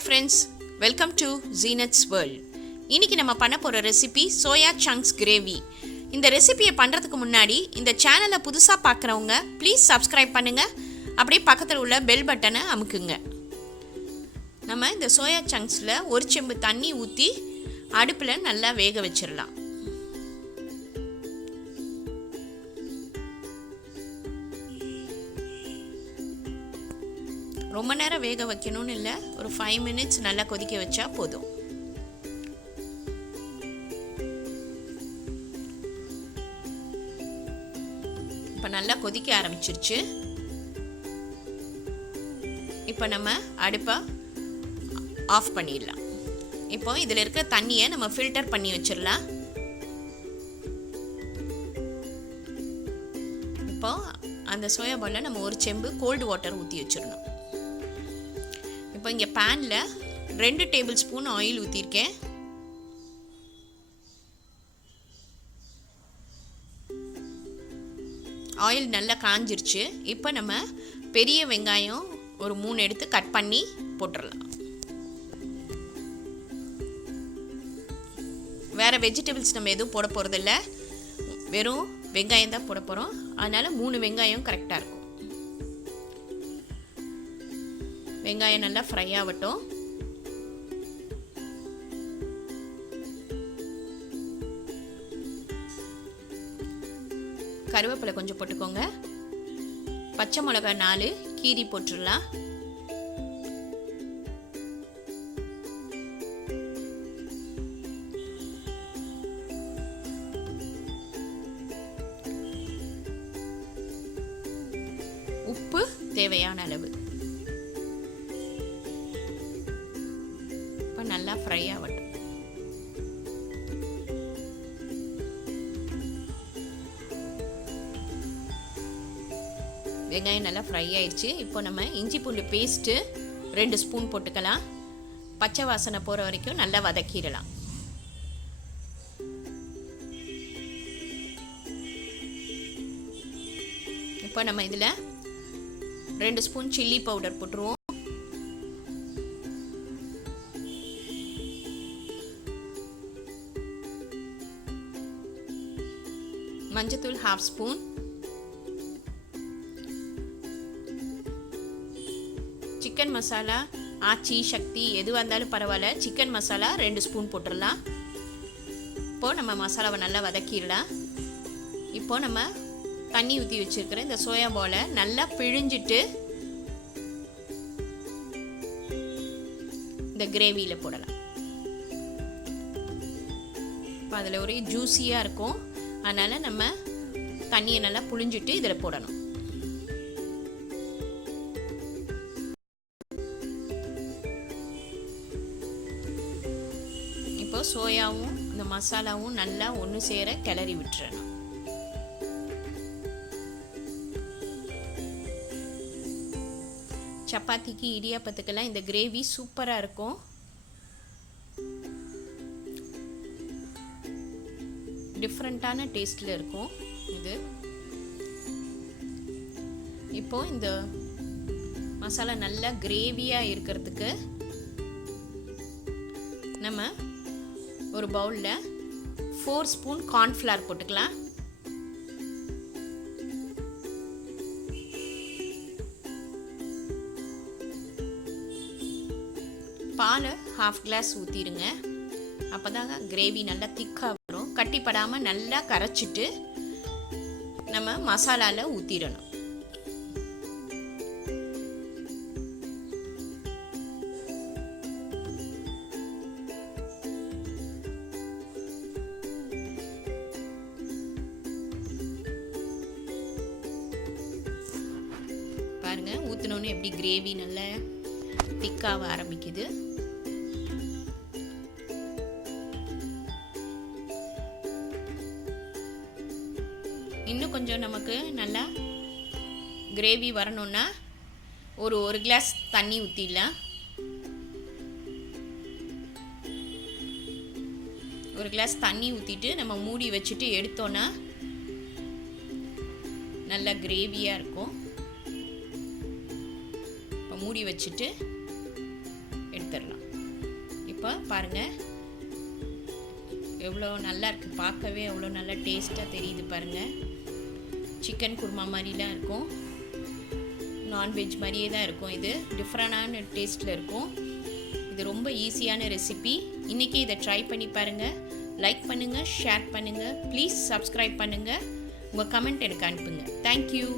Hi friends, welcome to Zeenath's World. இன்னைக்கு நம்ம பண்ண போற ரெசிபி soya chunks gravy. இந்த ரெசிபியை பண்றதுக்கு முன்னாடி இந்த சேனலை புதுசா பார்க்கறவங்க ப்ளீஸ் subscribe பண்ணுங்க. அப்படியே பக்கத்துல உள்ள பெல் பட்டனை அமுக்குங்க. நம்ம இந்த soya chunksல ஒரு செம்பு தண்ணி ஊத்தி அடுப்புல நல்லா வேக வச்சிரலாம். ரொம்ப நேரம் வேக வைக்கணும்னு இல்லை, ஒரு 5 minutes நல்லா கொதிக்க வச்சா போதும். இப்போ நல்லா கொதிக்க ஆரம்பிச்சிருச்சு. இப்போ நம்ம அடுப்பை ஆஃப் பண்ணிடலாம். இப்போ இதில் இருக்கிற தண்ணியை நம்ம ஃபில்டர் பண்ணி வச்சிடலாம். இப்போ அந்த சோயா பாலில் நம்ம ஒரு செம்பு கோல்டு வாட்டர் ஊற்றி வச்சிடணும். இப்போ இங்கே பேனில் 2 டேபிள் ஸ்பூன் ஆயில் ஊற்றிருக்கேன். ஆயில் நல்லா காஞ்சிருச்சு. இப்போ நம்ம பெரிய வெங்காயம் ஒரு 3 எடுத்து கட் பண்ணி போட்டுடலாம். வேறு வெஜிடபிள்ஸ் நம்ம எதுவும் போட போகிறதில்ல, வெறும் வெங்காயம் தான் போட போகிறோம். அதனால் 3 வெங்காயம் கரெக்டாக இருக்கும். வெங்காயம் நல்லா ஃப்ரை ஆகட்டும். கருவேப்பிலை கொஞ்சம் போட்டுக்கோங்க. பச்சை மிளகாய் 4 கீரி போட்டுடலாம். உப்பு தேவையான அளவு. நல்லா ஃப்ரை ஆகட்டும். வெங்காயம் நல்லா ஃப்ரை ஆயிடுச்சு. இப்போ நம்ம இஞ்சி பூண்டு பேஸ்ட்டு 2 ஸ்பூன் போட்டுக்கலாம். பச்சை வாசனை போகிற வரைக்கும் நல்லா வதக்கிடலாம். இப்போ நம்ம இதில் 2 ஸ்பூன் சில்லி பவுடர் போட்டுருவோம். மஞ்சத்தூள் 1/2 ஸ்பூன். சிக்கன் மசாலா ஆச்சி சக்தி எதுவாக இருந்தாலும் பரவாயில்ல, சிக்கன் மசாலா 2 ஸ்பூன் போட்டுடலாம். இப்போது நம்ம மசாலாவை நல்லா வதக்கிடலாம். இப்போது நம்ம தண்ணி ஊற்றி வச்சுருக்கிற இந்த சோயா பாலை நல்லா பிழிஞ்சிட்டு இந்த கிரேவியில் போடலாம். இப்போ அதில் ஒரே ஜூஸியாக இருக்கும். அதனால் நம்ம தண்ணியை நல்லா புழிஞ்சிட்டு இதில் போடணும். இப்போ சோயாவும் இந்த மசாலாவும் நல்லா ஒன்று சேர கிளறி விட்டுறணும். சப்பாத்திக்கு இடியாப்பத்துக்கெல்லாம் இந்த கிரேவி சூப்பராக இருக்கும். டிஃப்ரெண்ட்டான டேஸ்ட்டில் இருக்கும் இது. இப்போது இந்த மசாலா நல்லா கிரேவியாக இருக்கிறதுக்கு நம்ம ஒரு பவுலில் 4 ஸ்பூன் கார்ன்ஃப்ளவர் போட்டுக்கலாம். பால் 1/2 கிளாஸ் ஊற்றிடுங்க. அப்போ தாங்க கிரேவி நல்லா திக்காக வரும். கட்டிப்படாமல் நல்லா கரைச்சிட்டு நம்ம மசாலாவில் ஊற்றிடணும். பாருங்க, ஊற்றினோன்னு எப்படி கிரேவி நல்லா திக்காக ஆரம்பிக்குது. இன்னும் கொஞ்சம் நமக்கு நல்லா கிரேவி வரணும்னா ஒரு கிளாஸ் தண்ணி ஊற்றிடலாம். ஒரு கிளாஸ் தண்ணி ஊற்றிட்டு நம்ம மூடி வச்சுட்டு எடுத்தோன்னா நல்லா கிரேவியாக இருக்கும். இப்போ மூடி வச்சுட்டு எடுத்துடலாம். இப்போ பாருங்கள் எவ்வளோ நல்லா இருக்குது, பார்க்கவே எவ்வளோ நல்லா டேஸ்ட்டாக தெரியுது பாருங்கள். சிக்கன் குருமா மாதிரிலாம் இருக்கும், நான்வெஜ் மாதிரியே தான் இருக்கும். இது டிஃப்ரெண்டான டேஸ்ட்டில் இருக்கும். இது ரொம்ப ஈஸியான ரெசிபி. இன்றைக்கி இதை ட்ரை பண்ணி பாருங்கள். லைக் பண்ணுங்கள், ஷேர் பண்ணுங்கள், ப்ளீஸ் சப்ஸ்கிரைப் பண்ணுங்கள், உங்கள் கமெண்ட் எனக்கு அனுப்புங்க. தேங்க்யூ.